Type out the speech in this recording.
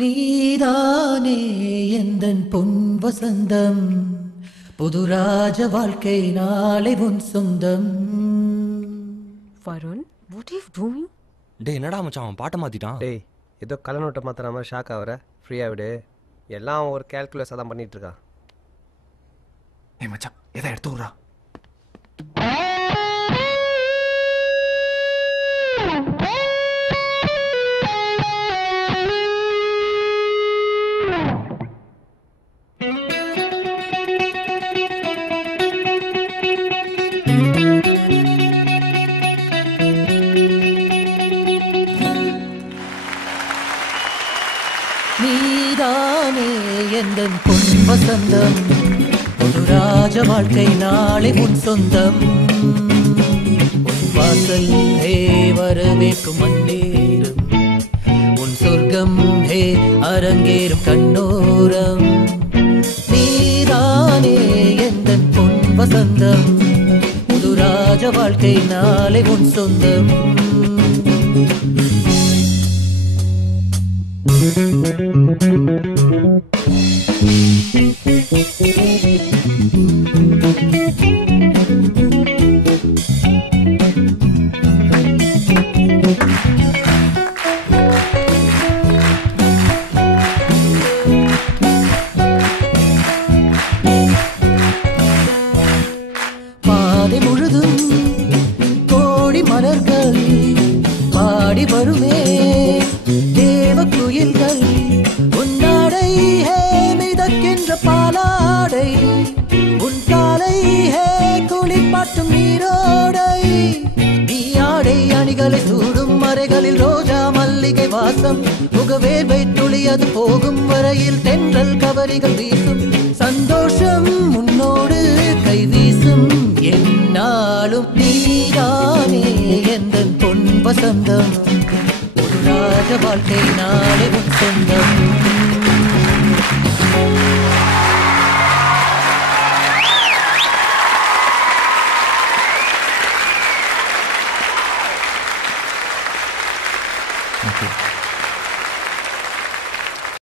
நீதானே எந்தன் பொன் வசந்தம் புதுராஜ வாழ்க்கை நாளை உன் சொந்தம். Varun, what are you doing? டேய் என்னடா மச்சான் அவன் பாட்டை மாத்திட்டான். டேய் ஏதோ கலநோட்டை மாத்திர மாதிரி ஷாக் ஆகிற. ஃப்ரீயாக விடு. எல்லாம் ஒரு கேல்குலேஷன் தான் பண்ணிட்டு இருக்கான். ஏய் மச்சான் எதை எடுத்து விட்றா. நீதானே எந்தன் பொன் வசந்தம் புதுராஜ வாழ்க்கை நாளை உன் சொந்தம். உன் வாசல் ஹே வரவேற்கும் மண்ணேறும் உன் சொர்க்கம் ஹே அரங்கேறும் கண்ணோரம். நீதானே எந்தன் பொன் வசந்தம் புதுராஜ வாழ்க்கை நாளை உன் சொந்தம். பாதை முழுதும் கோடி மலர்கள் பாடி வருமே தேவ குயில்கள் உன்னாடை ஹே மிதக்கின்ற பாலாடை உன் காலை ஹே குளிப்பாட்டும் நீரோடை. நீ ஆடை அணிகளை சூடும் மறைகளில் ரோஜா மல்லிகை வாசம் முகவேர்வை துளியது போகும் வரையில் தென்றல் கவரிகள் வீசும் சந்தோஷம் உன்னோடு கை வீசும் என்னாலும். நீதானே எந்தன் பொன் வசந்தம் ஒரு ராஜ வாழ்க்கை நாளை உன்